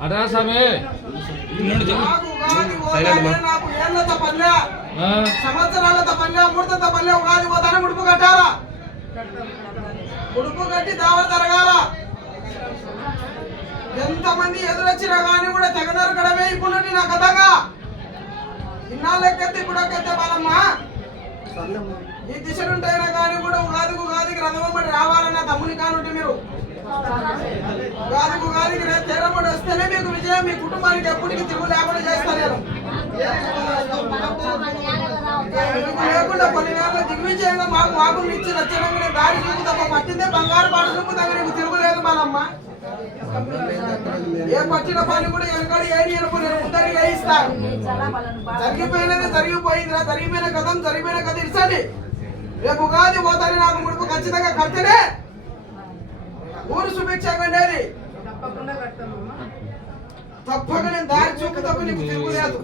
అదా స్వామి సంవత్సరాలతో పల్లె ముడతతో పల్లె ఉగాది పోతానే ఉడుపు కట్టాలా ఉడుపు కట్టి దావ జరగాల ఎంతమంది ఎదురొచ్చినా కానీ కూడా తెగనరకడమే ఇప్పుడు నా కథగా ఇన్నాళ్ళెక్కెత్తి ఇప్పుడు ఎక్కెత్తే బాలమ్మా ఈ దిశలుంటైనా కానీ కూడా ఉగాదికి రథమమ్మడి రావాలన్న తమ్ముని కానుంటే మీరు ఉగాదికి తేరమ్మడి వస్తేనే మీకు విజయం మీ కుటుంబానికి ఎప్పటికీ తిరుగు లేకుండా చేస్తాను లేకుండా కొన్ని నెలల దిగ్విజయంగా మాకు వాకులు ఇచ్చి రచ్చడంగా దారి చూపు తప్ప పట్టిందే బంగారు పాడు చూపు తగ్గ నీకు తిరుగులేదు బాలమ్మ ఏ పట్టిన పని కూడా వెనకాడు ఏని ముందరి వేయిస్తారు జరిగిపోయినది జరిగిపోయిందిరా జరిగిపోయిన కథ ఇచ్చండి రేపు ఉగాది పోతాని నాకు ముడుపు ఖచ్చితంగా కడితేనే ఊరు సుభిక్షంగా ఉండేది తప్పక నేను దారి చూపు తప్ప నీకు తిరుగులేదు